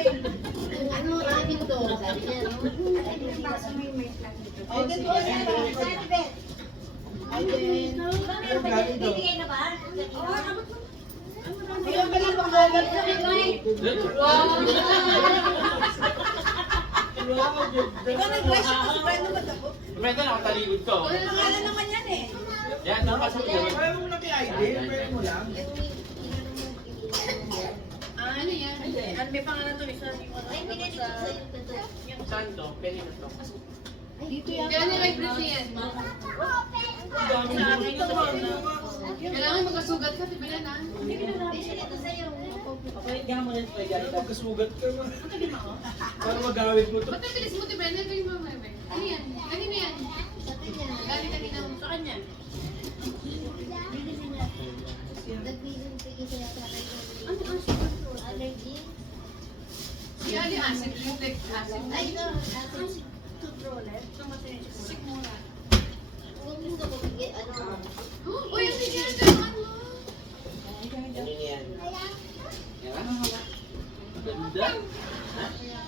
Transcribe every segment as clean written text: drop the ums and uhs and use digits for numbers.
Ano, amin to? Sabi niya, no? Oh, dito yan. Bibigay na ba? Ilan ka lang paglalag sa ikaw nag-question ko sa Brenda ba ako? Brenda, nakataligod ko. Pangalan naman yan eh. Yan, nung pasok yun. Kaya mo na kay ID, pwede mo lang. Ano yan? Ano may pangalan to? Isa yung Ay, binili ko sa'yo ito. Saan to? Pwede na to. Dito yan. Kaya may brief yan. sa akin ito. Kailangan magkasugat ka, tiba na. Binili ko sa'yo. Kaya magkasugat ka mo. Para magawit mo to. Ba't ang bilis mo, tiba na? Ano yan? Kanina yan? Galing kanina mo. Sa kanya. Binili niya. Nagbigay sa'yo sa akin. Allergy? Si Ali acid, reflect acid. Ay, ito. Controller. Sigmura. Kung gusto ko bigay, ano? Uy, ang sige, ano? Ano yan? Yan? Ganda.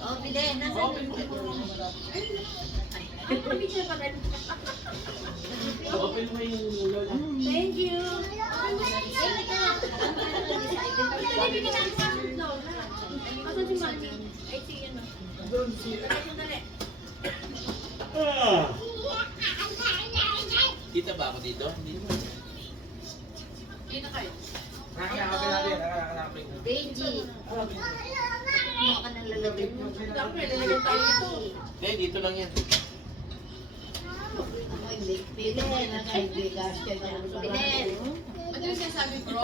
Oh, bili. Nasa Open mo yung ulo. Thank you. Asan si Mami? Ay, sige na. Doon si... Dali. Kita ba ako dito? Hindi naman. Kita kayo. Nakakalapin natin, nakakalapin. Benji. Kumuha ka ng lalagyan mo. Ako, may lalagyan tayo ito. Hindi, dito lang yan. Bilen. Bilen. Ano yung sinasabi, bro?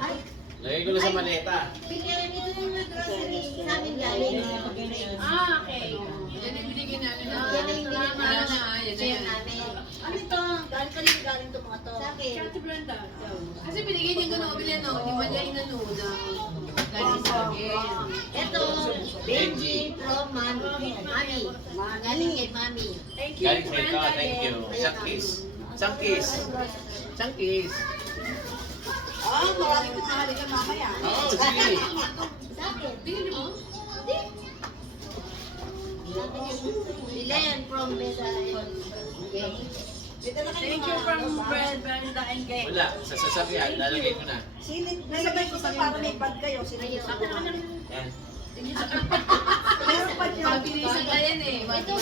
Ay, Lagay ko lang sa maleta. bilen ito yung grocery sa amin galing. Ah, okay. Yan yung binigay namin. Yan ang binigay Yan na, yan na share yan. namin. Ano ito? Galing to mga to. Sa akin. Kaya Brenda. Kasi binigay niya gano'n, bilan no, di ba niya inano na galing sa akin. Ito, Benji from Mami. Mami. Galing kay Mami. Thank you, Galing sa ito, Brenda. thank you. Isang kiss. Isang kiss. Isang kiss. Ah, maraming mahalikan mamaya. Oo, sige. Sa akin. Binili mo? Bilen from Besa. Thank you from Brenda and Gay. Wala, sa sasakyan, lalagay ko na. Nalagay ko sa para may bag kayo. Ayaw. Yan. Meron pa dyan. Mabilisan ka yan eh. Ito,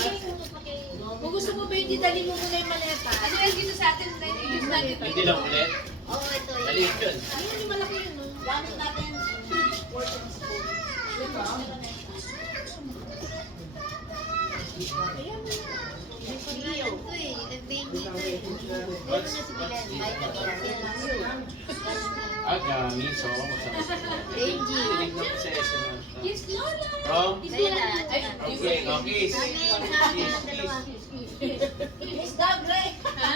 Kung gusto mo ba hindi dali mo muna yung maleta. Ano yan dito sa atin? Use natin. Hindi lang ulit. oh, ito. Maliit yun. Ayun, yung malaki yun. No? Gamit natin. Work and school. Bilen to eh. Benji to eh. Dito na si Bilen. Kahit ako siya. Aga, miso. Benji. Tinignan ko sa SNL. Yes, Lola. From? Bella. Okay, okay. Amin, dalawa. Miss Dagre. Ha?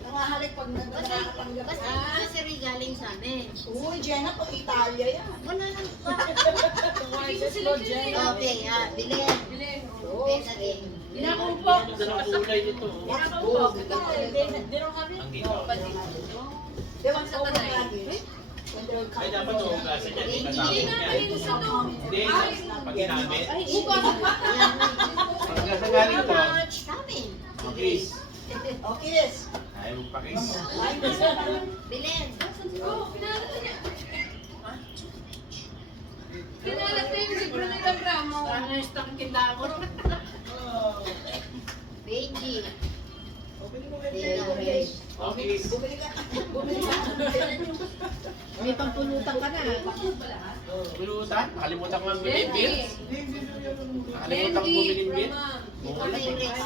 Nakahalik pag nakakatanggap. Basta yung grocery galing sa amin. Uy, Jenna, pang Italia yan. Wala nang pa. Isa sila din eh. Okay, Bilen. Bilen. Besa din. Inakumpo. Ganda ng kulay nito. Inakumpo. Ang dito. Dewan sa tanay. Ay, dapat ito hugasan yan. Hindi Hindi tatapon na, yan. hindi sa to. Hindi, pag ginamit. Upa. Pag nasa galing to, Sa amin. kiss. Okay, yes. Ayaw mo pa kiss. Bilen. Oh, pinalat niya. Pinalat na yung siguro ng programa. Parang na-stock ang tindahan ko. Benji. Oh, kiss. Bumili ka. Bumili ka. May pampulutan ka na. Bulutan? Nakalimutan ko ang bumili Benji. Nakalimutan ko bumili bill.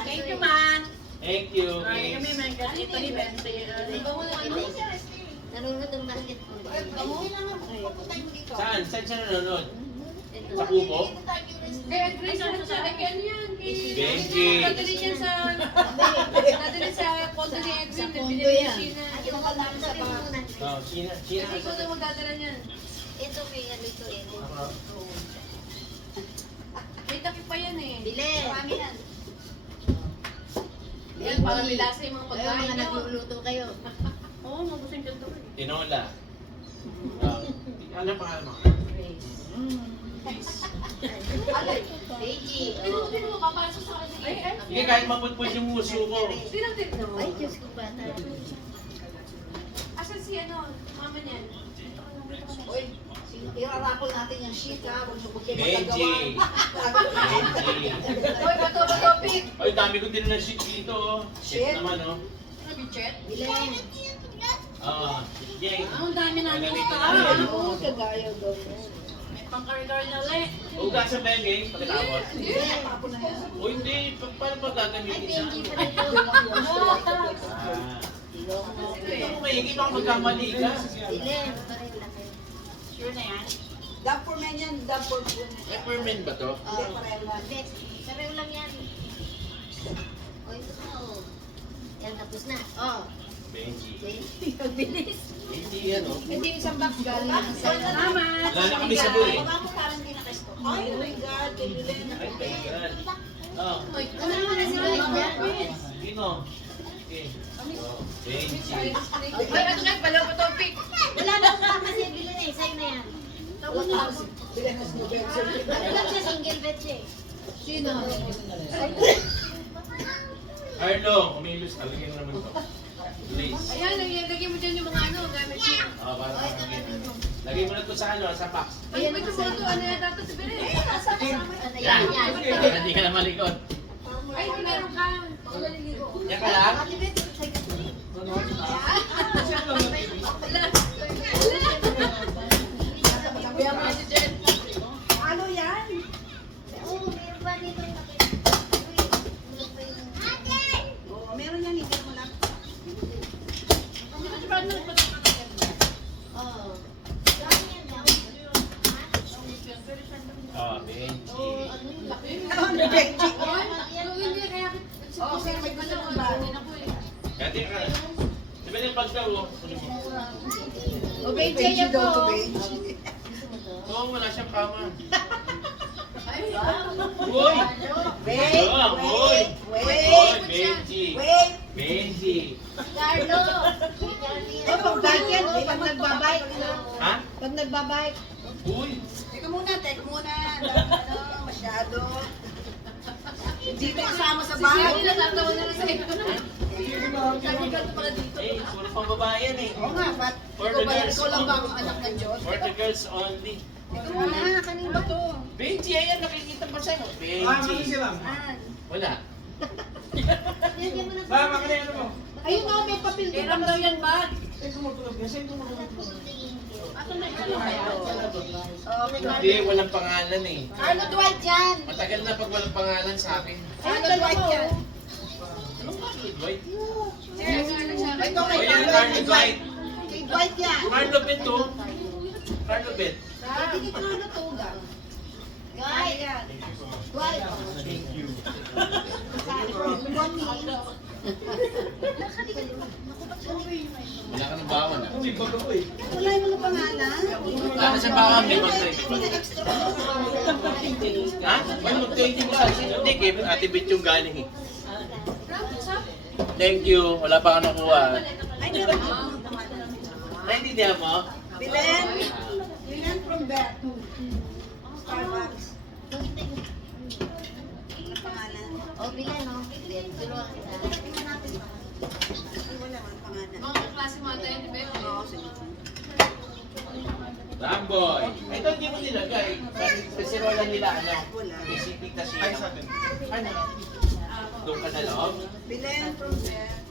Thank you, man. Thank you, Ay, kami kiss. may ganito ni Bente. Nanonood ang basketball. Saan? Saan siya nanonood? Ito. Sa kubo? Kaya Grace na siya. Kaya ano yan? Benji. Nadali niya sa... Nadali sa kondo ni Edwin. Nabili niya Sheena. Ayaw ka lang sa muna. Oh, Sina. Sina. Kasi ikaw na magdadala niyan. Ito kay ano ito eh. May takip pa yan eh. Bilen. Marami yan. Yan, para may lasa yung mga Kayo pagkain mga nyo. nagluluto kayo. Oo, mabusing dito. Tinola. Ano pangalan mo? Benji. Pinagpin mo, papasok sa kanila. Sige, kahit maputput yung muso ko. Pinagpin mo. Ay, Diyos ko ba? Asan si ano, mama niyan? Uy, irarapol natin yung sheet ha. Huwag mo kayo Benji. Benji. Hoy, bato, pick. Ay, dami ko din na shit dito. Oh. Shit Shit? naman, oh. Ano, bichet? Bilen. Ah, yay. Ang dami namin Malamig ito. na namin. Oo, kagaya doon. May pang-kari-kari na ulit. Hugasan ba yan, gang? Pagkatapos? Tapon na yan. O hindi, paano pa Ay, gagamitin sa Benji ano? pa rin. Ah. Ito mo may higit ako magkamali ka. Bilen. Pa rin laki. Sure na yan? Dapper man yan, dapper po. Peppermint ba to? Hindi, pareho lang. Bex, pareho lang yan. O, ito na, o. Yan, tapos na. O. Benji. Benji. Ang bilis. Hindi yan, oh. Hindi isang box galing. Salamat. Wala na kami sa buhay. Baka mo parang hindi naka-stop. Ay, oh my God, kay Julen. Ay, thank God. Oh, Ano naman na si Bilen? sino? Okay. Oh, Benji. Ay, ano nga pala, bato, pick. Wala na kasama si Bilen eh. Sa'yo na yan. Tapos na. Julen, mas mo bed. Ano lang siya, single bed siya eh. Sino? Arlo, kumilos. Talagyan mo naman to. Please. Ayan, lagyan mo dyan yung mga ano, gamit siya. Oh, para makagyan. Lagay mo na to sa ano, sa box. Ay, may kasato, ano yan, dato si Belen. Ano Yan. yan? Hindi ka na malikot. Ay, meron ka. Ako naliligo. Yan ka lang? Ate Bet, Sabihan mo si Jen. Ano yan? Oo, meron pa dito. Oo, meron yan, hindi mo lang. Hindi ko si Brad na nagpatapatagyan. Oo. Oh, Benji. Ano, Benji? Hindi, kaya Oo, sir, may gusto mo ba? Kati ka. Sabi niya pag daw, oh. Kunin mo. O, Benji yan po. Benji. Oo, wala siyang kama. Ay, Uy! Wait, Oh, uy! wait, Uy, wait, Benji! wait. Benji! Carlo! O, pag bike yan, pag nagbabike. Ha? Pag nagbabike. Uy! Teka muna. Ano, masyado. Hindi mo kasama sa si bahay. Jenny natatawa na lang sa iyo. Sabi ka pala dito. Eh, puro pang babae yan eh. Oo nga, ba't For the girls. ikaw lang ba ang anak ng Diyos? For the girls only. Teka muna, kanina ba to? Benji, ayan, nakikita ba sa'yo? Ah, Benji! sila. Wala. Lagyan mo ng Ba, makali ano mo? Ayun nga, may papel dito. Kairam daw yan, bag. Eh, tumutulog. Kasi tumutulog. Ato na ito. Hindi, walang pangalan eh. Carlo Dwight yan. Matagal na pag walang pangalan sa akin. Carlo Dwight yan. Anong Carlo Dwight? Ito O kay yan, Carlo Dwight. Kay Dwight yan. Carlo Bet to. Carlo Bet. Hindi ni Carlo to, ga. Guys! Yan. Dwight! Thank you. Wala ka ng bawon ah. May bago ko eh. Wala yung mga pangalan. Wala ka sa bawon, may mag-try. Pinag-extra. Ha? May mag-try mo sa akin. Hindi, kay Ate Bet yung galing eh. Thank you. Wala pa ka nakuha. Ay, meron yung pangalan. Naintindihan mo? Bilen. Bilen from Beth. Starbucks. Ano pangalan? O, bilan o. Turuan kita. Hindi mo naman pangalan. Mga klase mo tayo, di ba? Oo, sige. Ramboy. Ito hindi mo nilagay. Kasi wala nila ano. Wala. Specific na siya. Ay, sa akin. Ano? Doon ka na loob? Bilen from Beth.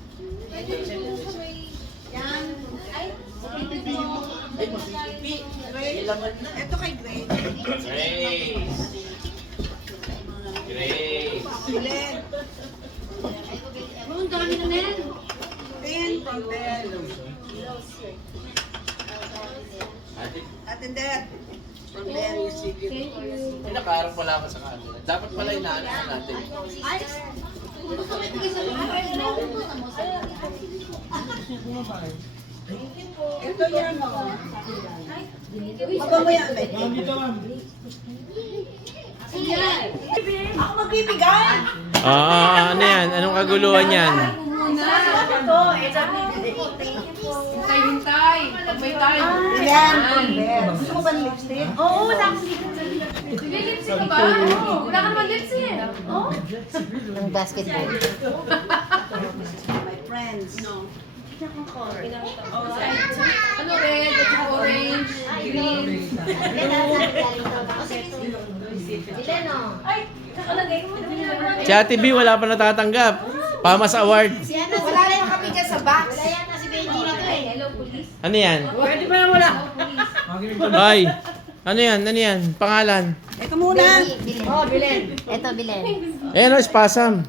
Yan. Ay, masipipi. May laman na. Ito kay Grace. Grace. Grace. Bilen. Ang dami na men. Bilen from Beth. Ate, Attended. From Berry City. ay nakaharap pala ako sa camera. Dapat pala inaano na natin. Ay! Gusto mo ibigay sa bahay? Ito yan, o. Mabango yan, Betty. Ma'am, dito ma'am. Yan! Ako magbibigay! Ah, ano yan? Anong kaguluhan yan? Hintay. Pag may time. Bilen from Beth. Gusto mo ba ng lipstick? Oo, wala akong dito sa Sige, lips ka ba? Oo. Wala ka naman lips eh. Oh? Ang basketball. My friends. No. Ano red, at saka orange, green. Ilan o? Si Ate B wala pa natatanggap. Pamas Award. Si ano? Wala na kami dyan sa box. Wala yata si Benji nito eh. Hello, police. Ano yan? Pwede ba wala? Ay. Ano yan? Ano yan? Pangalan. Ito muna. Bilen. Oh, Bilen. Ito, Bilen. Eh, ano? Spasm.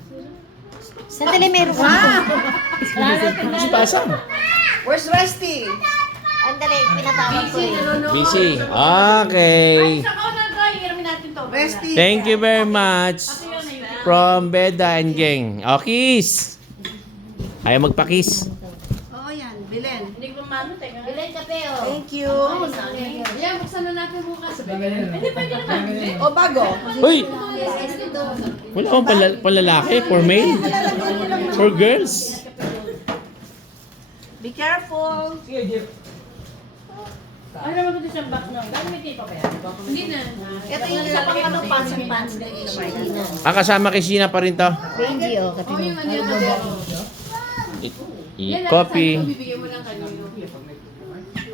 Sandali, meron ka. Spasm. Where's Rusty? Andali, pinatawag ko eh. Busy. Okay. Saka na tayo, iramin natin to. Rusty. Thank you very much. From Beda and Gang. O, kiss. Ayaw magpa-kiss. Oh, yan. Bilen. Hindi ko mano, teka. Bilen, kape o. Thank you. Ayan, buksan na natin bukas. Hindi, pwede naman. O, bago. Uy! Wala akong palalaki. For male. For girls. Be careful. Sige, Jeff. Ano naman ito siyang back na? Bakit may tape pa yan? Hindi na. Ito yung isa pang ano, pants na Sheena. Kasama kay Sheena pa rin to. Benji o, kape Oh, mo. yung ano yung modelo. Copy. Bibigyan mo lang kanino.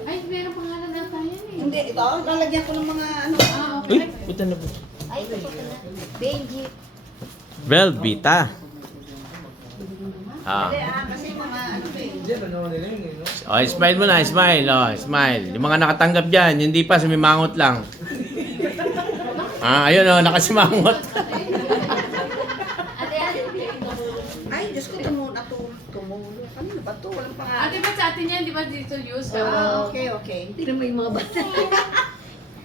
Ay, meron pangalan na tayo eh. Hindi, ito. Lalagyan ko ng mga ano. Ah, Uy, okay. puta na po. Ay, ito pa pala. Benji. Velvita. Ah. Kasi mga ano eh. Jeff, ano nila yun, no? Oh, smile mo na, smile. Oh, smile. Yung mga nakatanggap dyan, hindi pa, sumimangot lang. Ah, ayun oh, nakasimangot. Ay, Diyos ko, tumulo. Kanino ba ito? Walang pangalan. Ate, ba't sa atin yan? Di ba dito use? Ah, okay, okay. Tignan mo yung mga bata.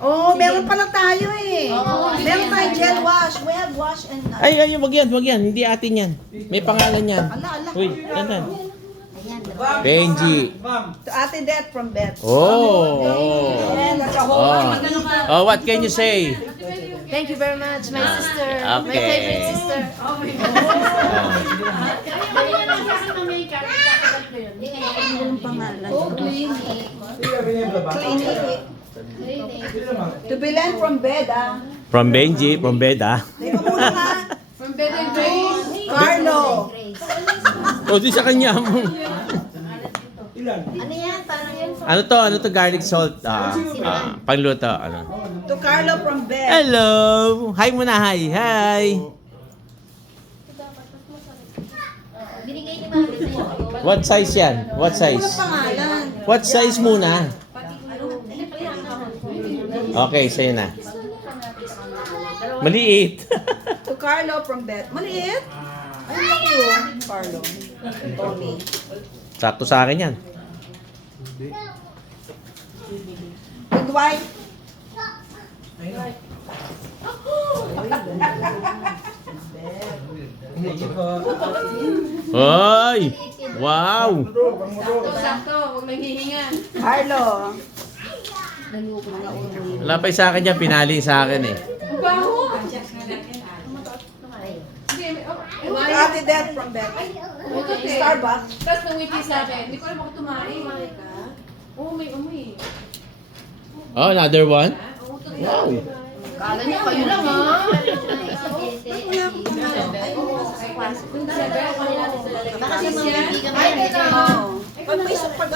Oh, meron pala tayo eh. Oo, Meron tayo gel wash. We have wash and... Ay, wag yan, wag yan. Hindi atin yan. May pangalan yan. Ala. Uy, yan. Ayan. Benji. Ma'am. To Ate Det from Beth. Oh. And that's a whole Oh. Oh, what can you say? Thank you very much, my sister. My Okay. favorite sister. Oh my God. Oh. Kaya mo lang sa akin ng makeup. Kakagat ko yun. Walang pangalan. Oh, clinic. Sige, available ba? Clinic. Clinic. Sino naman? To Belen from Bed, ah. From Benji, from Beda. Teka muna nga. From Bed and Grace. Carlo. Grace. O, di sa kanya. Ilan? Ano yan? Parang yun. Ano to? Garlic salt. Pangluto. Ano? To Carlo from Bed. Hello! Hi muna, hi! Hi! Binigay ni Mami sa'yo. What size yan? What size? Walang pangalan. What size muna? Okay, sa'yo na. Maliit. To Carlo from Bed. Maliit. Ay, laki yun. Carlo. Tommy. Sakto sa akin yan. To Dwight. Thank you po. Hoy! Wow! Sakto, huwag nang hihingan. Carlo. Wala pa sa akin yan, pinali sa akin eh. Ang baho. To Ate Det from Bed. Starbucks. Tapos nangwiti sa akin. Hindi ko alam bakit tumae. Oo, may amoy. Oh, another one? Wow. Kala niyo kayo lang ha. Baka si Mami hindi ka Ay, man. ito. Pag may sobra,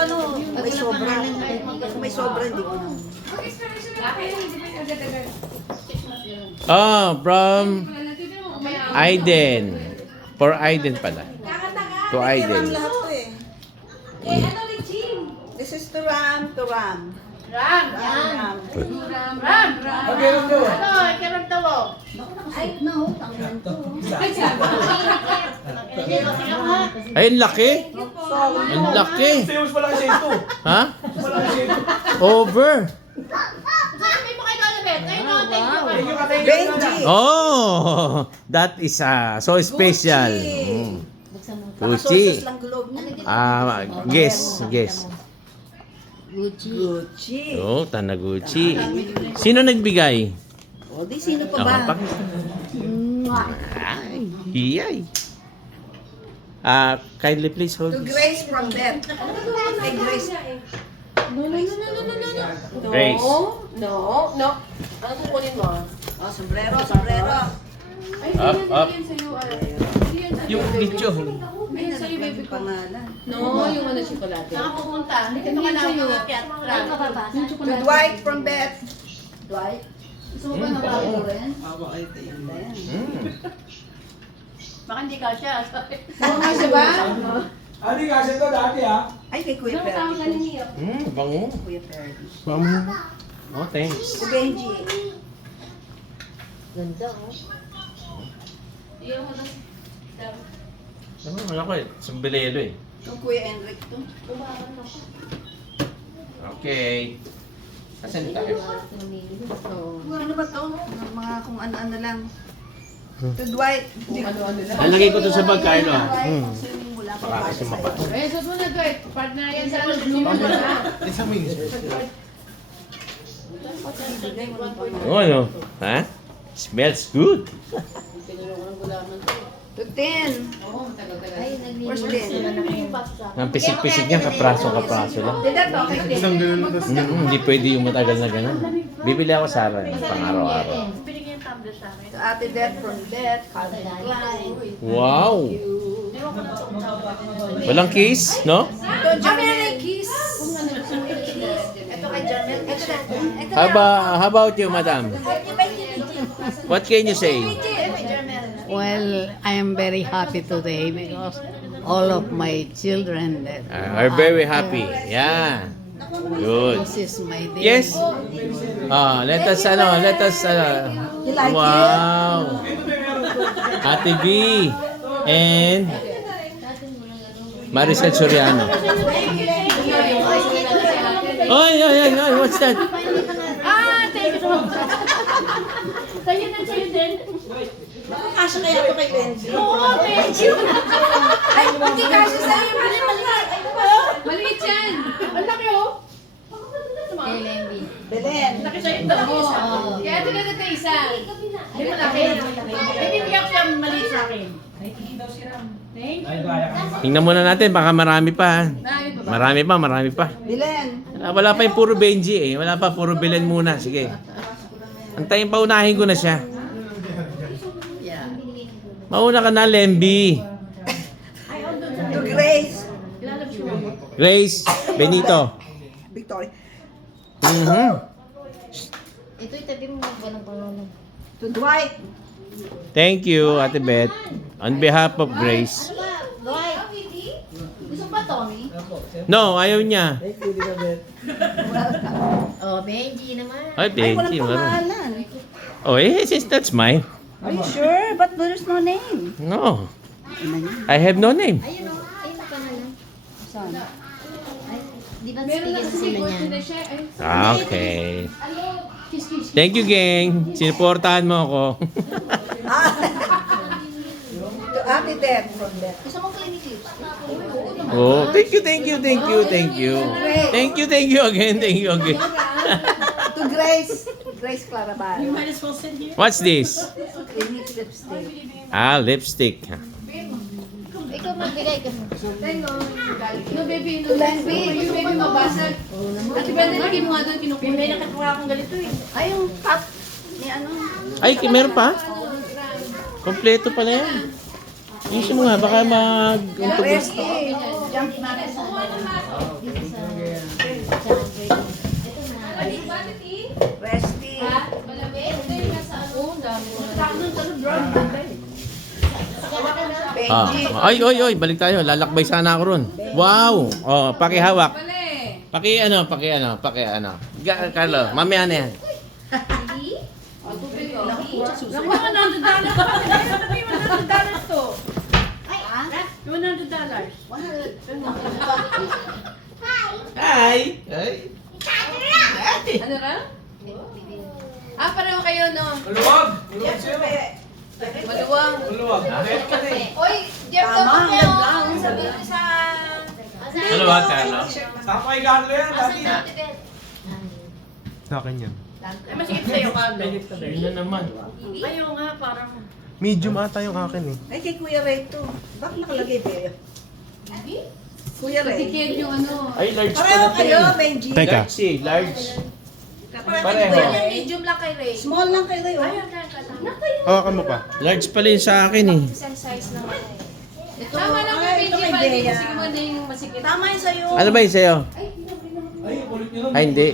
may sobra, hindi ko na. Oh, from Aiden. For Aiden pala. To Ram Aiden. lahat to eh. This is to Ram, to Ram. Ram. Ram. Ram. Magkano to? Ano, ikaram tawo. Ay, no. Tanginan to. Ay, sabi. Ay, ang laki. Ang laki. Sales pala kasi ito. Ha? Pala kasi ito. Over. Sabi mo kay Dolabet. Ay, no, thank you. Thank you, Katay. Benji. Oh, that is so special. Mm. Gucci. Nakasosos lang globe niya. Guess. Gucci. Oh, Tanaguchi. Sino nagbigay? O, di sino pa ba? Ay, hiyay. Kindly please hold. To Grace from Beth. Kay Grace. No. Grace. No. Ano kukunin mo? Oh, sombrero, sombrero. Ay, Up, hindi up. yan sa'yo. Hindi yan sa'yo. Yung video. Hindi yan sa'yo, baby ko. Pangalan. No, yung ano, chocolate. Saan ka pupunta? Ito ka lang sa'yo. umakyat. Saan ka babasa? Yung To chocolate. Dwight from Beth. Dwight? Gusto mo ba nabago rin? Baka hindi ka siya. Oo nga siya ba? Ano yung kasi to dati ah? Ay, kay Kuya Tawag ka Ferdy. niya. Bango. Kuya Ferdy. Bango. Oh, thanks. Si Benji. Ganda, oh. Iyan mo na. Wala ko eh. Sumbilelo eh. Yung Kuya Enric to. Okay. Asan tayo? Ano ba to? Mga kung ano-ano lang. To Dwight. Ano-ano lang. Lalagay ko to sa bag, Carlo ah. Swimming mo lang. Baka kasi mapa. Eh, sus mo na, Dwight. Partner yan sa ano. Luman mo na. Bigay mo ng pangalan. Oh, ano? Ha? Smells good. Pinulong ko ng gulaman to. To 10. Oo, matagal-tagal. Ay, Where's naglilinis. Tin? Ang pisik-pisik niya, kapraso-kapraso lang. Did that okay? Hindi pwede yung matagal na gano'n. Bibili ako sa akin, pang araw-araw. Binigyan yung tumbler sa akin. To Ate Beth from Beth. Calvin Klein. Wow! Walang kiss, no? To Jamel. Kiss. Ito kay Jamel. Ito How about you, madam? What can you say? Well, I am very happy today because all of my children that Are very happy. Yeah. Good. this is my day. Yes. Let us. Wow. Ate B and Maricel Soriano. Oy, what's that? Thank you so much. Sa'yo din, sa'yo din. Kasha kaya ito kay Benji. Oo, thank you. Ay, hindi kasha sa'yo. Mali. Maliit yan. Ang laki oh. Belen. Laki sa'yo ito. Kaya ito na ito isa. Hindi malaki. Ibibigyan ko siya maliit sa akin. Thank you. Ay, gaya ka. Tingnan muna natin, baka marami pa. Marami pa ba? Marami pa. Belen. Wala pa yung puro Benji eh. Wala pa, puro Belen muna. Sige. Antayin pa, unahin ko na siya. Yeah. Mauna ka na, Lemby. To Grace. Grace, Benito. Victoria. Ito itabi mo ba ng pangalan? To Dwight. Thank you, Ate Beth. On behalf of Grace. Ano ba? Dwight? Gusto pa, Tommy? No, ayaw niya. Oh, Benji naman. Ay, Ay, walang Benji. Meron. pangalan. Oh, since that's mine. Are you sure? But there's no name. No. I have no name. Ayun o. Ayun ang pangalan. Saan? Ay, di ba Meron na bigyan kasi sila birthday niyan? na siya. Ay, Okay. ano? Kiss, kiss. Thank you, gang. Sinuportahan mo ako. To Ate Beth from Beth. Gusto mo clinic lips? Oh, thank you again. To Grace. Grace Clarabal. What's this? Clinic lipstick. Lipstick. Ikaw magbigay ka mo. No, baby. No, baby. Yung baby mabasag. At iba na lagi mo nga doon kinukuha. May nakatuwa akong ganito eh. Ay, yung cup ni ano. Ay, meron pa? Kompleto pala yan. Issue mo nga, baka mag-untog. Resty. Resty. Benji. Ay, balik tayo. Lalakbay sana ako ron. Wow! Oh, pakihawak. Paki ano. Carlo, mamaya na yan. Naku, $100 pa. $100 to. $100. Hi! Ano ka? Pareho kayo, no? Maluwag! Maluwag sa'yo. Maluwang. Maluwag. Oy, Jeff, Tama, dapat kayo. hanggang. Sabihin ko sa... Ano ba, Carlo? Saka kay Carlo yan, dati. Sa akin yan. Ay, masigit sa'yo, Carlo. Yun na naman. Ayaw nga, parang... Medium ata yung akin eh. Ay, kay Kuya Ray to. Bakit nakalagay ba yun? Kuya Ray. Ticket yung ano. Ay, large Pareho pala kayo, to. Benji. Teka. Large eh, large. Pareho. Medium lang kay Ray. Small lang kayo yun. Ayun, kaya Hawakan mo pa. Large pala yun sa akin eh. Isang size naman eh. Tama lang kay Ito Benji kay Baldi Bea. kasi gumanda yung masikip. Tama yun sa'yo. Ano ba yun sa'yo? Ay, kulit nyo lang. Ay, hindi.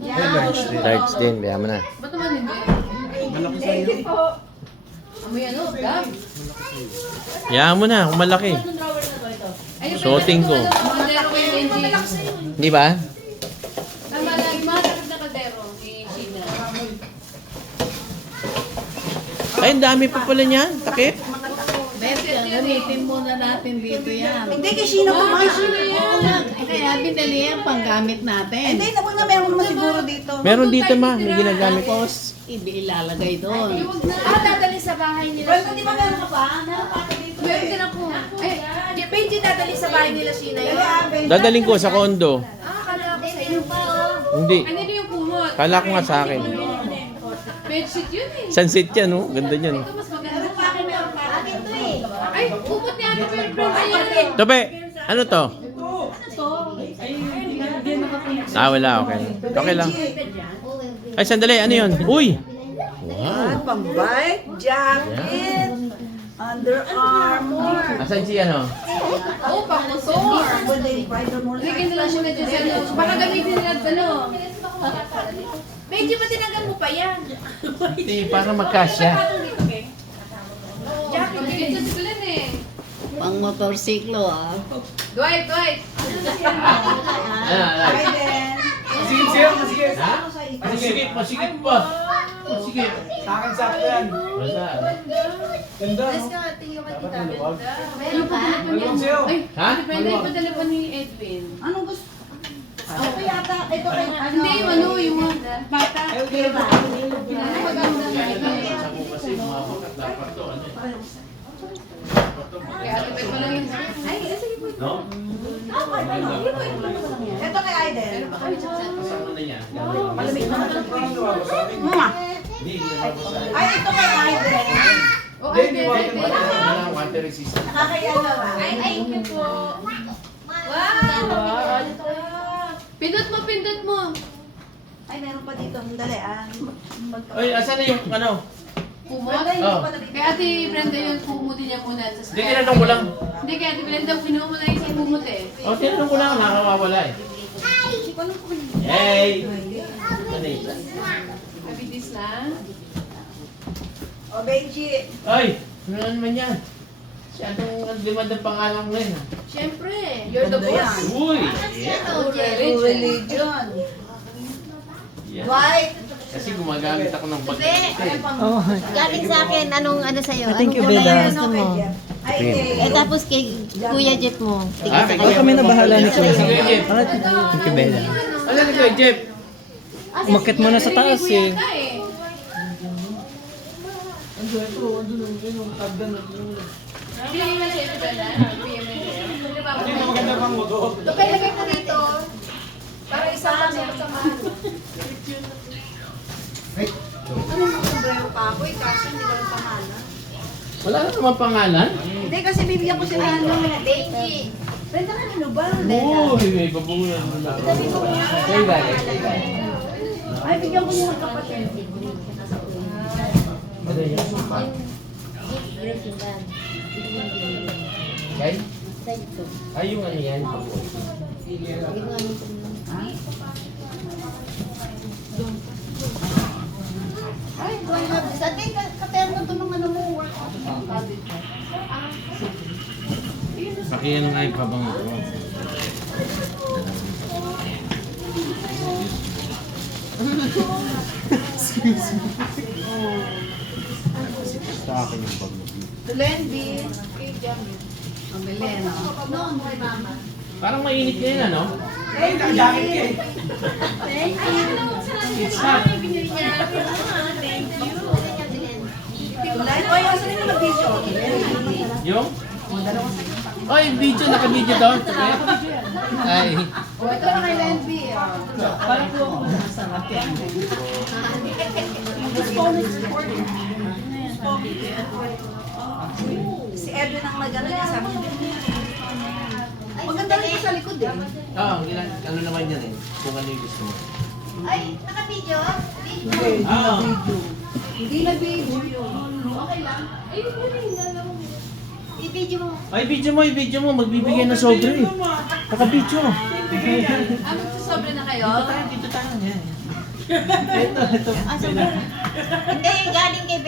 Large din. Large din, kaya mo na. Ba't naman hindi? Malaki sa'yo. Amoy ano? Gab? Kaya mo na, kung malaki. Ayun, Suotin ko. Kaldero kay Benji. Di ba? Tama lang, yung mga takip na kaldero ni Sheena. Ay, ang dami pa pala niyan. Takip. Bet, gamitin muna natin dito yan. Hindi kay Sheena kumain. Kaya binili yan panggamit natin. Hindi, naku na meron naman siguro dito. Meron dito ma, may ginagamit. Tapos, ilalagay doon. Dadali sa bahay nila. Well, di ba meron ka pa? Meron pa ako dito. Meron din ako. Ay, Di Benji dadali sa bahay nila Sheena yun. Dadaling ko sa kondo. Kala ko sa iyo pa oh. Hindi. ano yung kumot? Kala ko nga sa akin. Bedsheet yun eh. Sunset yan, oh. Ganda niyan. Ito mas maganda. Akin to eh. Ay, kumot ni Ate Brenda yan. Tope, ano to? Ah, wala. Okay. Okay lang. Ay, sandali. Ano yun? Uy! Ah, pang-bike, jacket, underarm. Asan si ano? Oo, pang-motor. Bigyan na lang siya medyo sa ano. Baka gamitin nila ano. Benji, ba't tinanggal mo pa yan? Hindi, para magkasya. Jacket, bigyan sa sikulan eh. Pang motorsiklo ah. Dwight. Ano? Sige, siya, sige. Ha? Masigit, masigit pa. Sige. Sa akin sakto yan. Basta. Ganda, no? tingin mo Dapat maluwag. Meron pa? Maluwag sa'yo. Ay, Ha? Ate Brenda, ipadala pa ni Edwin. Anong gusto? Ito yata, ito kay ano. Hindi, yung ano, yung mga bata. Ay, okay. Ano maganda na ito? Kasi mabakat dapat to. Kaya Ate Brenda lang yun. Ay, sige po. No? Ito kay Aiden. Kasama na niya. Malamig naman ito. Parang nawawala. Hindi, hindi na mabasa. Ay, ito kay Aiden. Oh, ay, Hindi, Bebe. Wala, water resistant. Nakakaya naman. Thank you po. Wow! Pindot mo. Ay, meron pa dito. Dali, ah. Oy, asan na yung ano? Kumot. Oh. Kaya Ate Brenda yun, kumutin niya muna. Tapos Hindi, tinanong ko lang. Hindi, kaya Ate Brenda, kinuha mo na yung isang kumot eh. O, tinanong ko lang, nakakawawala eh. Hey! Ano yun? Kabitis na. O, Benji. Ay! Ano na naman yan? Si anong limad ng pangalan ko ngayon? Siyempre. You're the Ganda boss. Uy! Ano, True religion. Yan. White. Kasi gumagamit ako ng bag. Galing sa akin, anong ano sa'yo? Thank you, Anong kulay Bella. ang gusto mo? Ay, kay... Eh tapos kay Kuya Jeff mo. Tingin sa Ah, kanya. Kami na bahala ni Kuya. Sige, Jeff. Thank you, Bella. Ano ni Kuya Jeff? Umakit mo na sa taas eh. Yata eh. Hindi nga si Ate Brenda. Hindi mo maganda pang motor. Ito kaya lagay ko dito. Para isa ka sa samahan. Anong sombrero pa ako? Kasi hindi ko lang pangalan. Wala na naman pangalan? Hindi, kasi bibigyan ko sila ano. Benji. Brenda, ano ba? Uy, may babulan mo na. Hey, guys. Ay, bigyan ko yung kapatid. Ano yan? Kay? Ay, yung ano yan? Ay, sa atin, katerno to ng ano mo. Pakiano nga yung pabango ko. Sa akin yung bag mo. Lenby. Pamili, no? Noon, kay mama. Parang mainit ngayon, ano? Ay, Jacket ka eh. It's hot. Tulay ko yung sila na mag-video. Yung? Oy, video, naka-video daw. Ay. O, ito na kay Lenby. Parang po ako masarap yan. Si Edwin ang nag-ano niya, sabi niya. Maganda rin ito sa likod eh. Oo, ano naman yan eh. Kung ano yung gusto mo. Ay, naka-video? Video. Oo. Hindi na video yun. Okay lang. Ay, I-video mo. Ay, video mo. Magbibigay ng sobre. Naka-video. magsasobre na kayo? Dito tayo yan. Hindi, galing kay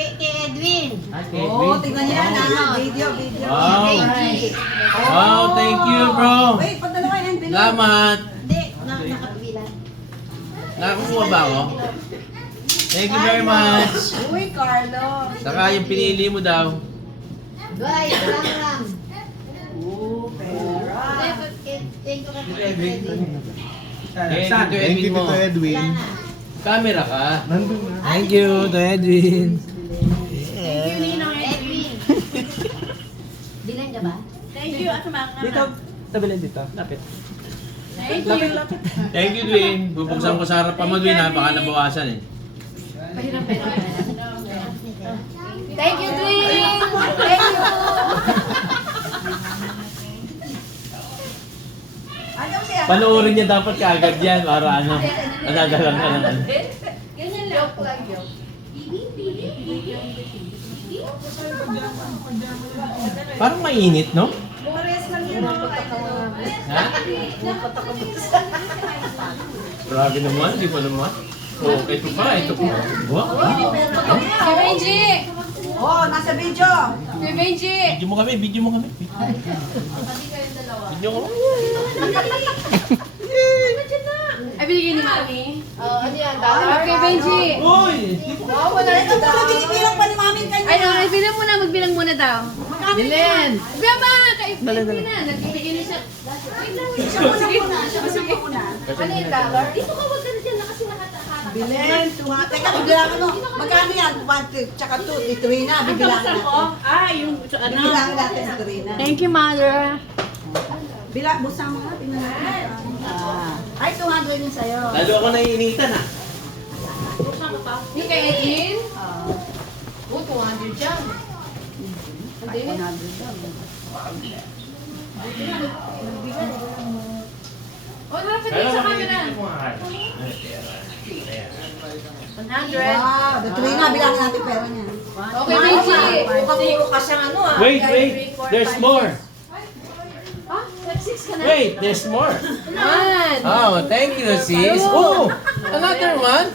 Edwin. Oo, tingnan niyo yan. Video. Wow. Benji. Wow, thank you, bro. Wait, padalawa yan. Salamat. Hindi, nakabilan. Nakakuha ba ako? Thank you very much. Uy, Carlo. Saka yung pinili mo daw. Bye, lang. Oo, pera. Thank you kasi Thank you, Thank you, mo. Tito Edwin. Camera ka. Nandun na. Thank you, to Edwin. Edwin. Bilan ka ba? Thank you at mga Dito, tabilan dito. Lapit. Thank you. Thank you, Dwayne. Bubuksan ko sa harapan mo, Dwayne, ha? Baka nabawasan eh. Thank you, Dream. Thank you. Ano siya? Panoorin niya dapat kaagad yan para ano, nadadalang ka ng ano. Ganyan lang. Joke lang, joke. Parang mainit, no? Pares lang yun. Ha? Grabe naman, di ba naman? Oh, ito pa. Wow. Si Benji. Oh, nasa video. Si Benji. Video mo kami. Video mo. Ay, binigyan ni Mami. Ano yan? Okay, Benji. Uy! Wow, wala Ito muna, binibilang pa ni mami kanya. Ay, no, bilang muna. Magbilang muna daw. Bilin. Baba! Dala. Nagbibigyan niya siya. Wait lang. Siya muna. Ano yung dollar? Dito ka, wag ka na dyan. Kasi nakatakarap. Bilen, tuwa. Teka, bibilangan mo. Magkano yan? 1, tsaka 2, ito rin na. Bibilangan natin. Yung Bibilangan natin ito rin na. Thank you, Mother. Busa mo nga, tingnan natin. Ay, 200 yun sa'yo. Lalo ako naiinitan, ha? Yung kay Edwin? 200 dyan. Hindi. Lapit din sa camera. 100. Wow, ito rin na. Bilangin natin pera niya. Okay, Benji. Kapuro ka siyang ano ah. Wait. There's more. Ah, 6 ka na. Wait, there's more. One. Oh, thank you, sis. Oh, another one.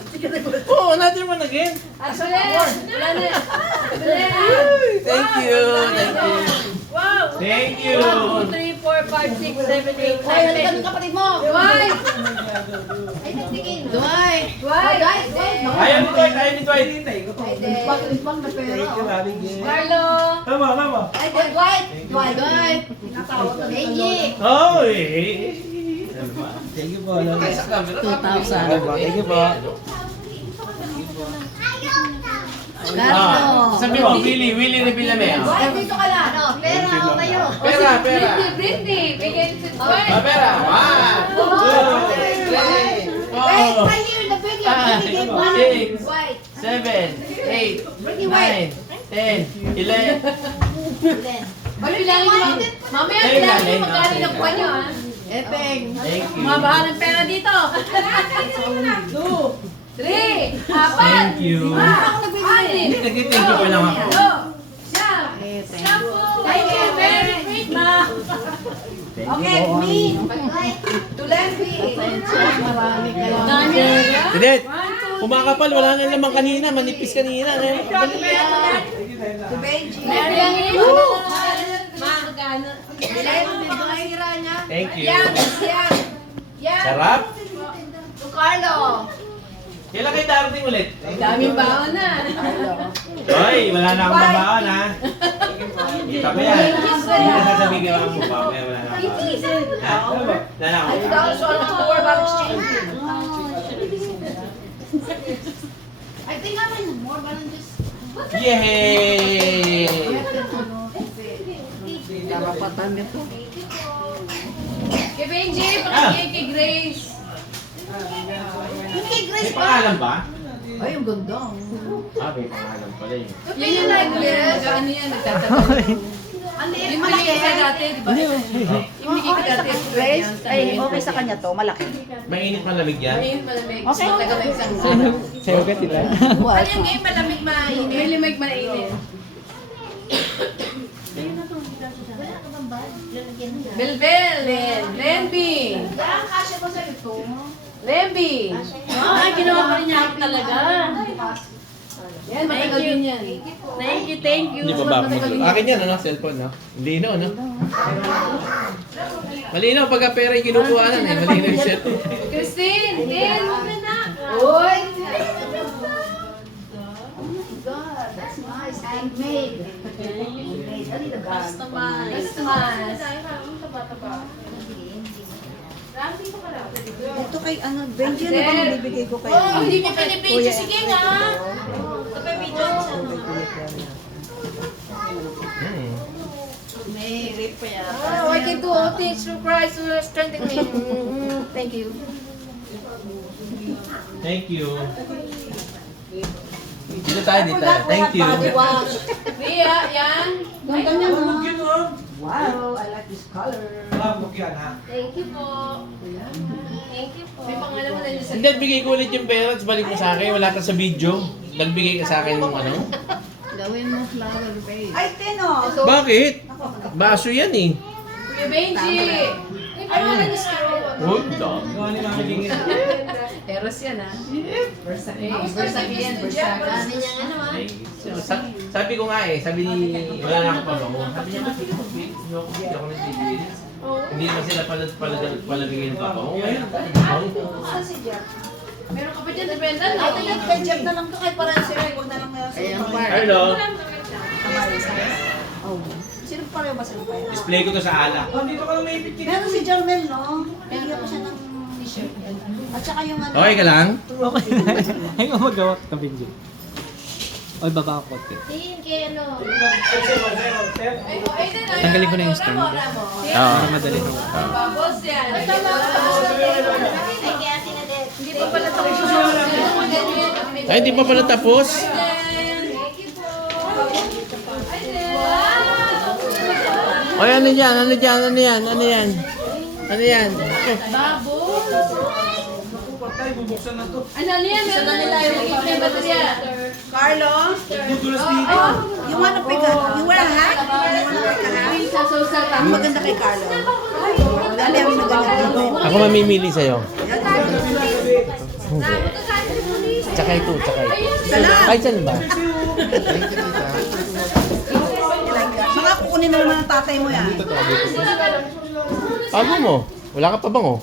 Oh, another one again. Wala na. Thank you. Wow. Thank you. 1, 2, 3, 4, 5, 6, 7, 8, 9, Ay, ano kapatid mo? Dwight! Ay, nagtigil. Dwight! Ayaw ni Dwight. Pag na pera. Carlo! Tama. Ay, Dwight. Benji. Oh, Thank you po. 2,000. Thank you po. Carlo. Sabi mo, Willie reveal namin. Dwight, dito ka lang! Ano, pera o kayo? Pera. Britney! Bigay si Dwight! Pera. 1, 2, 3, 4, Here, the big 5, 6, White. 7, 8, 9, 10, 11. Ay, bilangin mo. Mamaya, Ay, bilangin galing, mo magkano okay. ng buwan nyo, ha? Epeng. Thank you. Mabahan ng pera dito. 2, 3, 4, Thank you. 5, 6, Nag-thank you pa lang ako. Thank you, very great, ma. Okay, me. To Lenby. Marami kayo. Sinet, kumakapal. Wala nang lamang kanina. Manipis kanina. To Benji. Thank you. Yan. Sarap. To Carlo. Kailan kayo darating ulit? Daming baon na. Hoy, wala na akong babaon, ha? Kita mo yan. Hindi na sasabihin ka lang mo pa. Wala na akong babaon. Ha? Wala na akong babaon. I think I'm in more than just... Yay! Karapatan nito. Kay Benji, pakinggan kay Grace. Yung kay Grace pa. Pangalan ba? Ay, yung ganda. Ah, may pangalan pala yun. Yan yung regular. Ano yan, nagtatanong. Yung malaki ka dati, di ba? Yung bigay ka dati. Grace, ay, okay sa kanya to, malaki. Mainit malamig yan? Ayun, malamig. Okay. Taga may isang Sa'yo ka, tita. Ano yung game? Malamig, mainit. Malamig, mainit. Belbel, Lemby. Lemby. Ay, ginawa pa rin niya ako talaga. Yan, matagal din yan. Thank you. Hindi ba ba? Akin yan, ano? Cellphone, no? Hindi, no? Malinaw pagka pera yung kinukuhanan eh. Malinaw yung cellphone. Christine, Tin. Uy. Customize. Ito kay ano, Benji, ano bang bibigay ko kay Oh, hindi niya pinipidyo. Sige nga. May rip pa yan. Oh, I can do all things through Christ who strengthens me. Thank you. Thank you. Dito tayo, dito. Thank you. Ria, yan. Ganda niya, no? Wow, I like this color. Thank you po. Thank you po. May pangalan mo na yun sa... Hindi, bigay ko ulit yung pera, tapos balik mo sa akin. Wala ka sa video. Nagbigay ka sa akin ng ano. Gawin mo flower base. Ay, Tino! Bakit? Baso yan eh. Kuya Benji. May pangalan niyo sa... Oh, dami. Eros yan, ha? Versace. Versace yan. Dami niyang ano ah. Sabi ko nga eh, sabi ni, wala na akong pabango. Sabi niya, bakit hindi ako nagbibigay? Hindi naman sila palabigay ng pabango. Meron ka pa dyan, dependa na. Ito yung kay Jeff na lang to, kay parang si Ray, huwag na lang meron sa Hello. Oh. Sino pareho ba sila pa yan? Display ko to sa ala. Meron si Jermel, no? Bigyan ko siya ng t-shirt. At saka yung ano. Okay ka lang? Okay na. Ay, magawa ka, Benji. Oy, baba ako konti. Tingin kay ano. Tanggalin ko na yung stand. Para madali na. Babos yan. Ay, kay Ate Nadet. Hindi pa pala tapos. Ay, hindi pa pala tapos. Oy, ano yan? Ano yan? Ano yan? Ano yan? Ano yan? Babos. Ano yan? Meron na nila yung may baterya. Carlo? You wanna pick a, you wear a hat? You wanna pick a hat? Sa susa Ang maganda kay Carlo. Dali ang maganda dito. Ako mamimili sa'yo. Tsaka ito, tsaka ito. Ay, saan ba? Mga kukunin na naman ng tatay mo yan. Pago mo? Wala ka pa bang oh?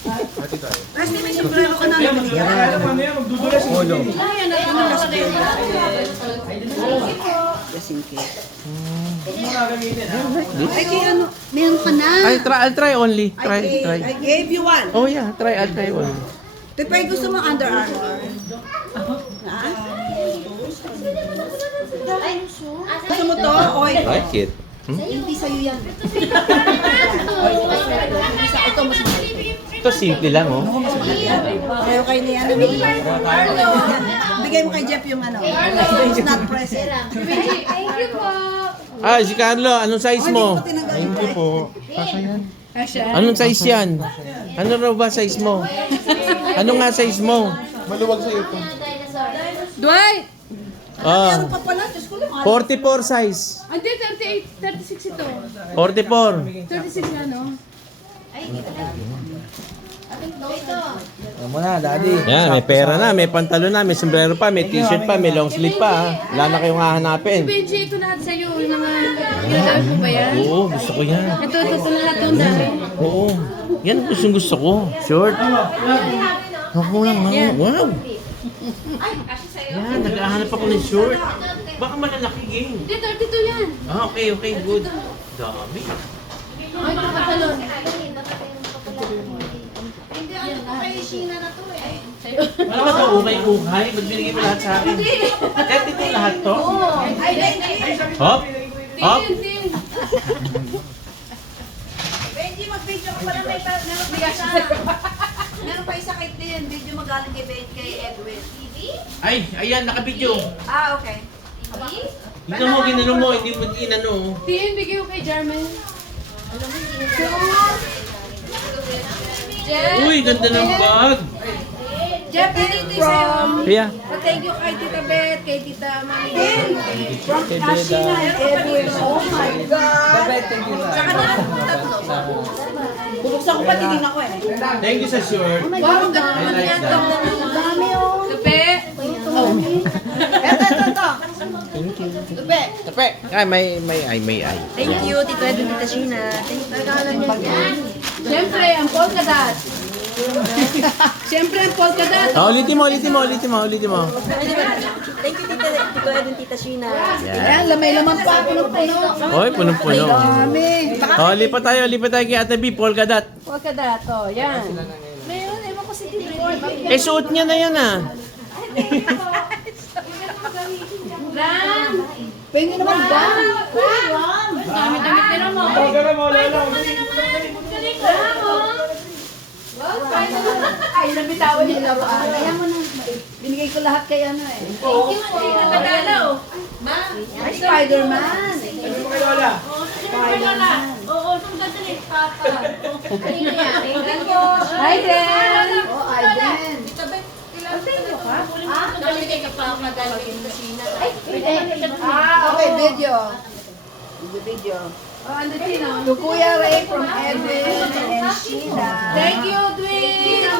Kasi may sombrero ka na. Polo. Just in case. Ay, kay ano, meron ka na. I'll try only. I gave you one. Oh yeah, I'll try only. Pero gusto mo Under Armour? Ha? Gusto mo to? Oy. Like it. Hindi sa'yo yan. Ito mas mahal. Ito simple lang oh. Pero kayo na yan. Bigay mo kay Jeff yung ano. It's not present. Thank you po. Ah, si Carlo, anong size mo? Thank you po. Kasha yan. Anong size yan? Ano raw ba size mo? Ano nga size mo? Maluwag sa'yo po. Dwight! Ah, Meron pa pala. Diyos ko lang. 44 size. Hindi, 38, 36 ito. 44. 36 na, no? Alam mo na, daddy. Yan, may pera na, may pantalon na, may sombrero pa, may t-shirt pa, may long sleeve pa. ah. Wala na kayong hahanapin. Benji, ito lahat sa'yo. Yung mga ginagamit mo ba yan? Oo, gusto ko yan. Ito lahat yung dami. Oo. Yan ang gusto ko. Short. Ako lang ha. Wow. Yan, naghahanap ako ng short. Baka malalaki game. Hindi, 32 yan. Ah, okay, good. Dami. Ay, ito katalon. Hindi, ano po kay Sheena na to eh. Wala ka ba ukay-ukay? Ba't binigay mo lahat sa akin? Kahit ito lahat to? Ay, Benji. Hop? Hop? Tin. Benji, mag-video ka pala. Meron pa isa. Meron pa isa kay Tin. Video magaling kay Edwin. Ay, ayan, nakabidyo. Ah, okay. Ito mo, ginano mo, hindi mo inano. Tin, bigay ko kay Jarman. Jeff! Uy, ganda ng bag. Jeff, dito sa'yo. Kuya. Thank you kay Tita Beth, kay Tita Mami. From Ashina and Edwin. Oh my God! Thank you sa... Bubuksan ko pa, titignan ko eh. Thank you sa shirt. Wow, ang ganda I naman like yan. that. Ang dami oh. Tupe. Ito. Tape. Ay, may ay. Thank you, Tito Edwin, Tita Sheena. Thank you. Siyempre, ang polka dot. Siyempre, ang polka dot. Ulitin mo. Thank you, Tito Edwin, Tita Sheena. Ayan, lamay-laman pa, puno-puno. Oy, punong-puno. Dami. Lipat tayo kay Ate B, polka dot. Polka dot, oh, yan. Meron, ewan ko si Tito. Suot niya na yan ah. Ran! Pengi naman ba? Dami-damit nila mo. Ay, nabitawan yung laruan. Kaya mo na. Binigay ko lahat kay ano eh. Thank you po. Nagalaw. Ay, Spider-Man. Spider-Man. Oo, nung ganda Papa. Thank you. Hi, Den. Oh, Aiden. Okay, video. Video. Oh, ano din, oh. To Kuya Ray from Edwin and Sheena. Thank you, Dwayne.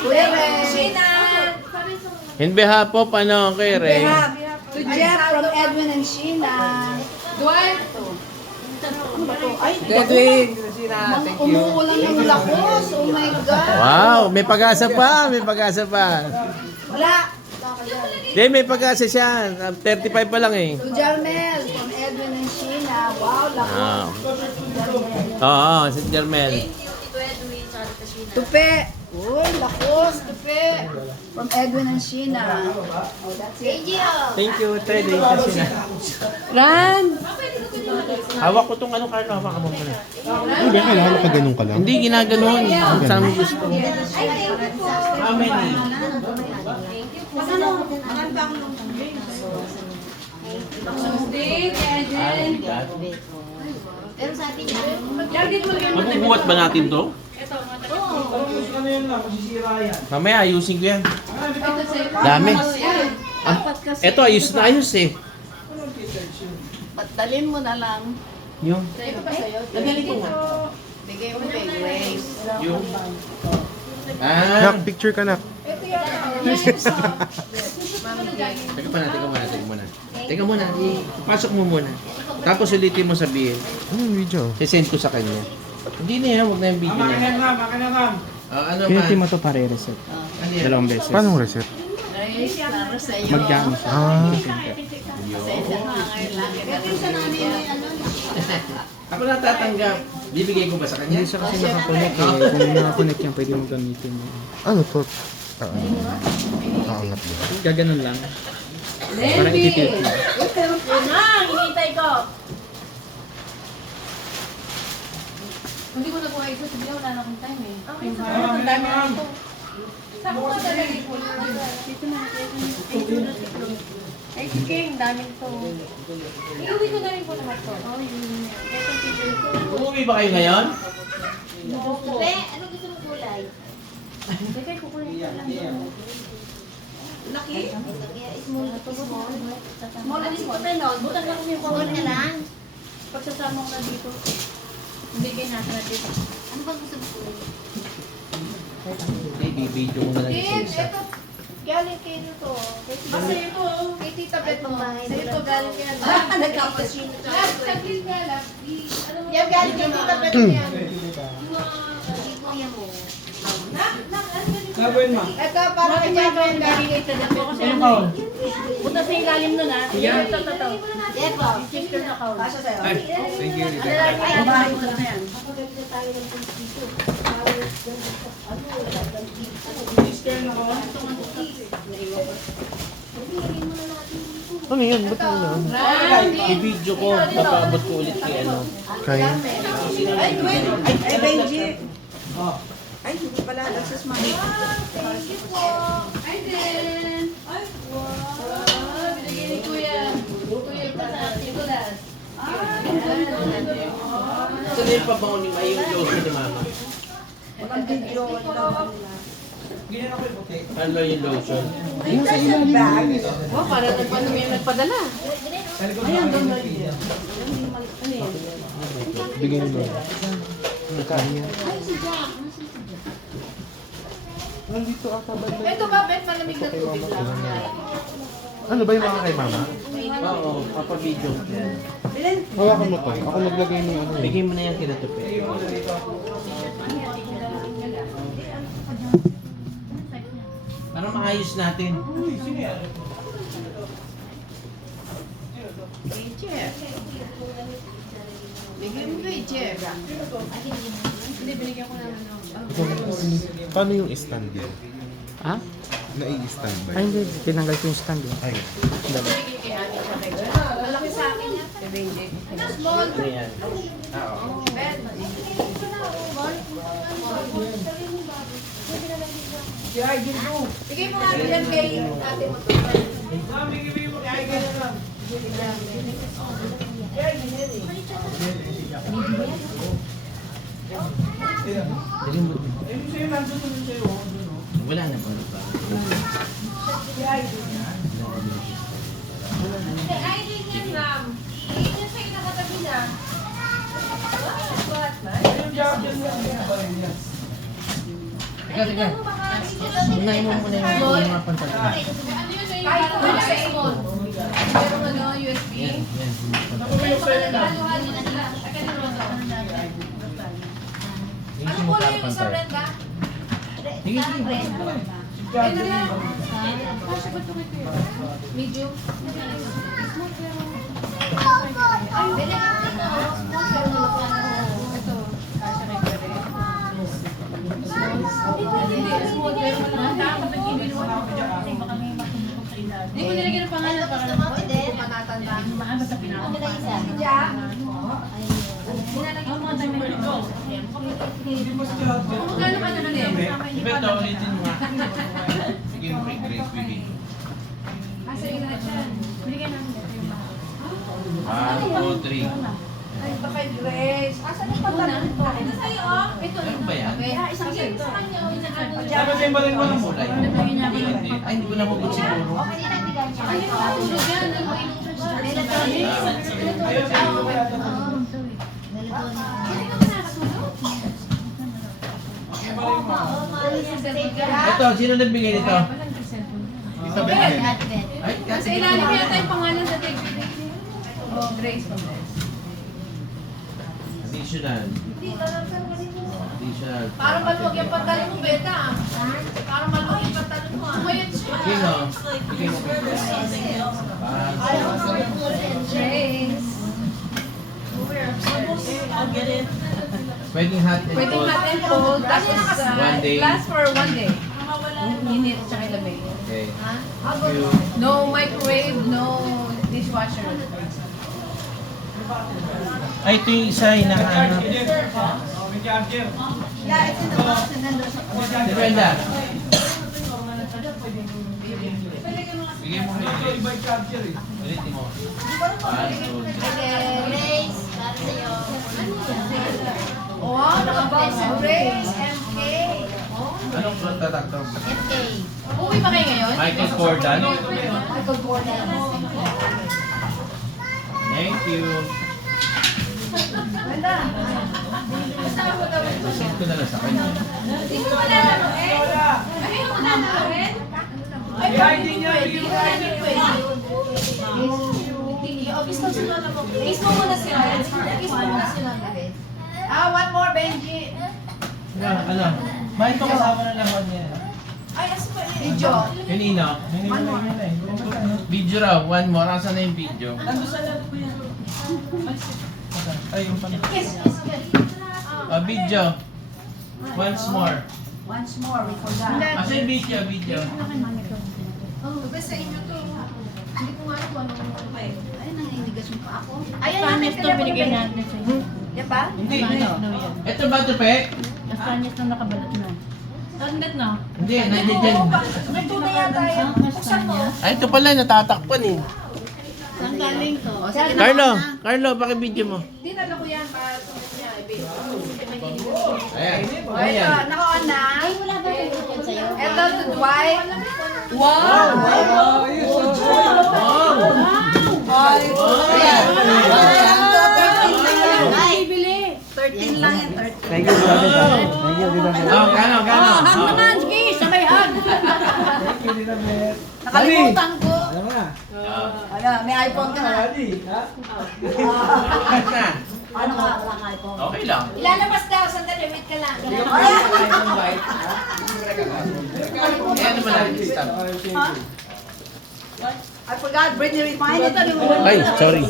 Kuya Ray. Sheena. In behalf of kay Ray. To Jeff from Edwin and Sheena. Dwight. Edwin, Sheena, thank you. Umuulan ng lakos. Oh my God. Wow, may pag-asa pa. Wala. Hindi, may pag-asa siya. 35 pa lang eh. To Jarmel from Edwin and Sheena. Wow, lakos. Oo, si Jermel. Tupe. Uy, lakos. Tupe. From Edwin and Sheena. Oh, that's it. Thank you, Teddy. Kasi na. Ran. Hawak ko tong ano, Carlo. Hawak mo muna. Hindi, kailangan nakaganon ka lang. Hindi, ginaganon. Kung saan mo gusto. How many? Steve, Edwin. Pero sabi niya, Lagyan mo lang. Mabubuhat ba natin to? Mamaya, ayusin ko yan. Dami. Eto, ayos na ayos eh. Dalhin mo na lang. Yung? Bigay mo kay Grace. Yung? Nak, Ah. picture ka na. Teka muna. Pasok mo muna. Tapos ulitin mo sabihin. Ano yung video? Sisend ko sa kanya. Hindi na yan, huwag na yung video niya. Ano ba? Pinati mo to pare-reset. Ano yan? Dalawang beses. Paano reset? Grace, para sa iyo. Mag-gaan siya. Ako natatanggap. Bibigay ko ba sa kanya? Hindi siya kasi nakakonect eh. Kung nakakonect yan, pwede mo gamitin mo. Ano to? Aangat mo. Gaganon lang. Parang ititilt mo. Yun na, hinihintay ko. Hindi ko na po ito. Sabi wala na akong time eh. Ang dami na ito. Saan ko ba talaga ito? Dito na. Ay, sige, ang daming to. Iuwi ko na rin po lahat to. Oh, yun. Ito picture ko. Umuwi ba kayo ngayon? Pe, ano gusto mong kulay? Teka, kukunin ko lang. Laki? Kaya small na to. Small. Small na small. Butas lang yung Small na lang. pagsasama ko na dito. Bigay natin na dito. Ano ba gusto mong kulay? Bibidyo mo na lang isa isa. Ito, galing kayo to. Basta ito, kay Tita Beth mo. Sa ito galing yan. Nagkapasyon. Saglit nga lang. Yan galing kay Tita Beth yan. Hindi kuya mo. Gagawin mo. Ito, para kay Java yan galing kay Tita Beth. Kasi ano, butas na yung lalim nun ha. Ito. Depo. Sister na kaul. Kasha sa'yo. Thank you, Ano lang yan? Bahay ko na yan. Ano yan? Ba't mo na? I-video ko. Papaabot ko ulit kay ano. Kaya? Ay, wait. Ay, Benji. Ay, hindi pala. That's just money. Thank you po. Ay, din. Ay, wow. Binigay ni Kuya. Kuya, ito na. Ano yung pabango ni May yung lotion ni Mama? Walang video. Ganyan ako yung puti. Ano yung lotion? Yung sa bag. Oh, para paano may nagpadala? Ayan, doon na yun. Bigyan mo. Nandito ata ba? Ito ba, Bet? Malamig na tubig lang. Ano ba yung mga kay mama? Oo, papa-video ko yan. Hawakan mo to. Ako naglagay ng ano. Bigay mo na yan kina Tupi. Para maayos natin. Bigyan mo kay Jeff. Hindi, binigyan ko naman ng... Paano yung stand din? Ha? Nai-stand ba? Ay, hindi. Tinanggal ko yung stand. Ay. Dali. Bigyan kay Ate siya kay Jeff. Malaki sa akin yan. Kay Benji. Small. Ano yan? Oo. Bet. Bigay mo nga yan kay Ate mo to. Dali mo. Wala na ba? Teka. Unahin mo muna yung mga pantalon. Kahit kung sa small. Merong ano, USB. Yan. Ano po lang yung isang Brenda? Sige. Ito yan. Kasha ba ito kay Kuya? Medium? Ay, binigyan ko na. Ito. Kasha kay Kuya. Hindi, small. Pero malaki. Hindi ko nilagyan ng pangalan para lang po. Matatanda. Maano sa pinaka. Magkano ka na lang? Ito, ulitin mo. Sige mo kay Grace, bibig. Asa yung na siya? Binigyan namin dito yung mga. 1, 2, 3. Ay, ba kay Grace? Asan yung pantalon to? Ito sa'yo, oh. Ito. Ano ba yan? Isang ito. Sa kanya, oh, yung ano. Dapat yung balin mo lang mo. Kulay. Ay, hindi ko na mabot siguro. Ay, yung matulog yan. Ano mo Ito, sino nagbigay nito? Isabel. Ay, Sa ilalim yata yung pangalan sa tag. Oh, Grace from this. Additional. Additional. Para maluwag yung pantalon mo, Beta. Para maluwag yung pantalon mo. Sumayot siya. Sino? Bigay mo kay Grace. Grace. Pwedeng hot and Pwedeng cold. hot and cold. Tapos, One day. last for 1 day. Init, tsaka ilamig. Okay. Ha? Thank you. No microwave, no dishwasher. Ay, ito yung isa, hinahanap. May charger. Si Brenda. Bigay mo kay Grace. Iba yung charger eh. Ulitin mo. 1, 2, 3. Grace, para sa'yo. Wow, nakabox Grace, MK. Anong fruit tatak to? MK. Uwi ba kayo ngayon? Michael Jordan. Michael Jordan. Thank you. Send ko na lang sa kanya. Hindi mo malalaroin? Ay, mo malalaroin? Ay, Hindi niya, pwede. Hindi pwede. Kiss mo muna sila. Kiss mo muna sila. One more, Benji. Ano? May ito kasama na naman niya. Ay, aso pa yun. Video. Kanino? Video raw. One more. Asan na yung video? Ay, yung pala. Kiss, kiss, kiss. Video. Once more. Once more, we forgot. Asa yung video? Video. Basta sa inyo to. Hindi ko nga alam kung ano pa eh. Ay, nangingigas mo pa ako. Ayan yung next to binigay natin sa'yo. Yan ba? Hindi. Ito ba ito, Pe? Nastanis na nakabalot na. Tandet na. Hindi, nandiyan dyan. Ito na yata yan. Buksan mo. Ay, ito pala. Natatakpan eh. Saan galing to? Carlo, pakibidyo mo. Dinala ko yan para sumunod niya. Ayan. O, ito, naka-on na. Ay, wala ba yung sa'yo? Ito to Dwight. Wow! Ay, Ay, 13 lang yan, 13. Thank you, Tita Beth. Thank you, Tita Beth. Kano? Hug naman, sige, sabay hug. Thank you, Tita Beth. Nakalimutan ko. Alam mo na. Ano, may iPhone ka na. Ali, ha? Ano ka? Wala ka iPhone. Okay lang. ilalabas daw, sandali, wait ka lang. Ayan naman lang yung stamp. I forgot, Britney reminded me. Ay, sorry.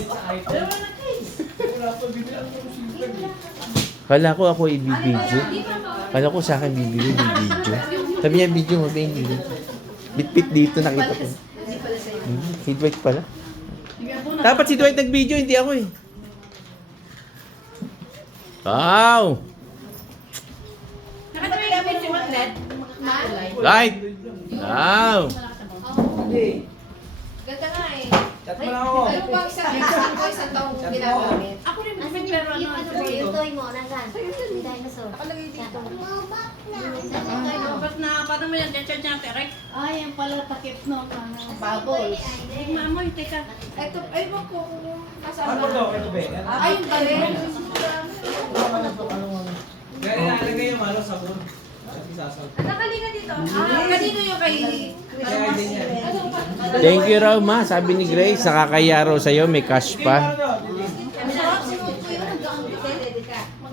Kala ko ako i-video. Kala ko sa akin bibili ng video. Sabi niya video mo ba hindi? Bit-bit dito nakita ko. Si Dwight pala. Dapat si Dwight nag-video, hindi ako eh. Wow! Nakatawid si Magnet. Right! Wow! Ganda nga eh. Chat mo lang ako. Ano ba isang taong ginagamit? Ako rin Asan pero ano, yung yung toy mo? Nasaan? Yung dinosaur. Nakalagay dito. Ano? Ba't na, paano mo yan? Chat niya, Terek? Ay, yung pala takip no, bubbles. Ay, mamoy, teka. Ito, ay mo ko. Ano to? Ito ba? Ay, yung galing. Gaya nalagay yung ano, sabon. At isasal. Nakalika dito. Kanino yung kay... Kaya din yan. Thank you raw ma, sabi ni Grace. Nakakaya raw sa'yo, may cash pa.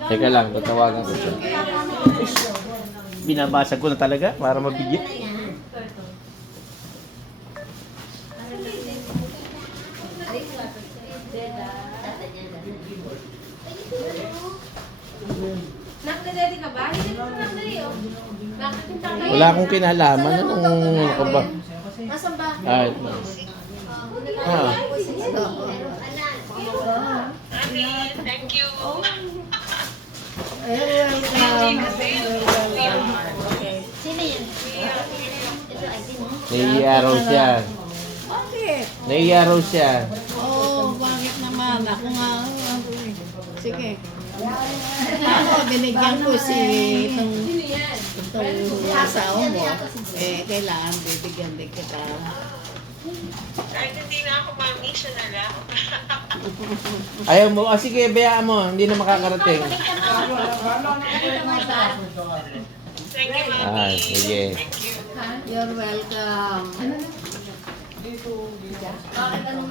Teka lang, tatawagan ko siya. Binabasa ko na talaga para mabigyan. Nakadali ka ba? Hindi mo nakadali, oh. Nakakita ka. Wala akong kinalaman. Anong ako ba? Nasaan ba? Ah, ah. Sino yun? Ito, ay, sino? Naiiya raw siya. Bakit? Naiiya raw siya. Oo, bakit naman? Ako nga. Sige. Ako, binigyan ko si itong asawa mo. Eh, kailangan bibigyan din kita. Kahit hindi na ako mami, siya na lang. Ayaw mo. Ah, sige, bayaan mo. Hindi na makakarating. Thank you, mami. Ah, sige. You're welcome.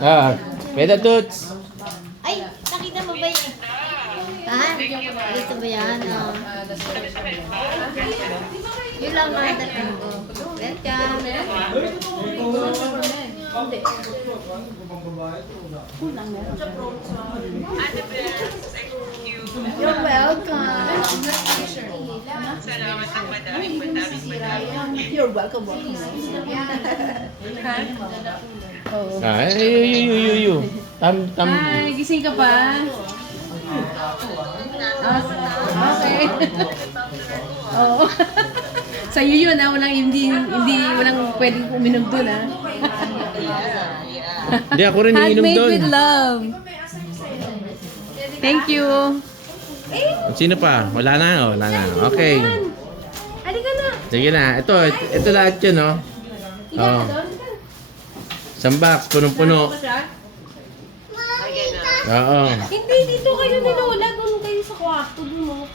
Ah, Peda Toots. Ay, nakita mo ba yun? Ha? Gusto ba yan? Oh. Yun lang mga dating ko. Welcome. Ate Beth, thank you. You're welcome. Salamat ang madaming. You're welcome. Ah, you. Tam. Ay, gising ka pa? Okay. Oo. Sa'yo yun, ha? Walang pwedeng uminom dun, ha? Hindi ako rin iinom Handmade doon. with love. Thank you. Sino pa? Wala na. Okay. Halika na. Sige na. Ito lahat yun, no? Oh. Isang box, punong-puno. Oo. Hindi, dito kayo ni Lola. Doon kayo sa kwarto. Doon mo.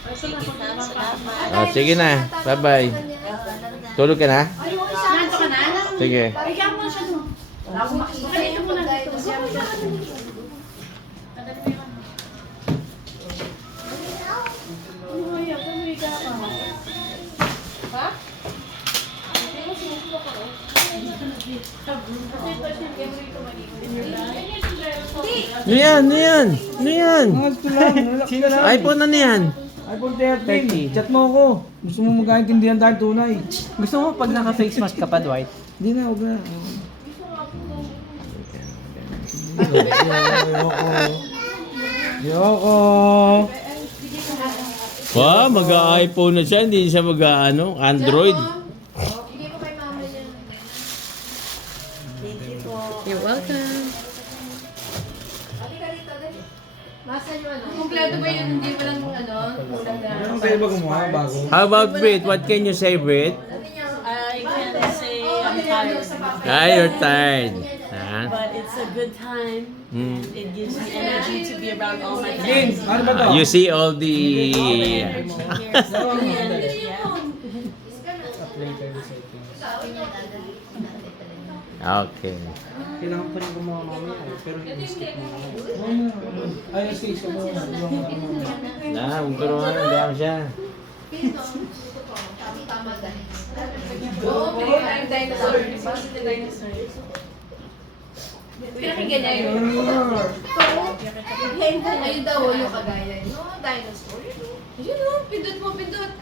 Ah, sige na. Bye-bye. Tulog ka na? Nanto ka na? Sige. Ikaw mo siya doon. Dito mo na dito. Ano yan? Gusto lang. Sino lang? iPhone na yan? iPhone 13. Chat mo ako. Gusto mo magkaintindihan tayo tunay. Gusto mo pag naka-face mask ka pa, Dwight? Hindi na, huwag na. Yoko. Wow, mag-iPhone na siya. Hindi siya Android. You're welcome. Kumpleto ba yun? Hindi walang Ano kayo ba gumawa bago? How about Brit? What can you say, Brit? I can say I'm tired, Ah, you're tired. but it's a good time. Mm. It gives me energy to be around all my friends. Ano ba to? You see all the... Yeah. Apply tayo sa settings. Okay. Kailangan pa rin gumawa mamaya pero i-skip mo na. Ay, skip mo. Na, magturuan na lang siya. I'm dinosaur. Bakit na dinosaur? Pinakinggan niya yun. Ayun daw yung kagaya. No, dinosaur. Ayun o, pindot mo, pindot.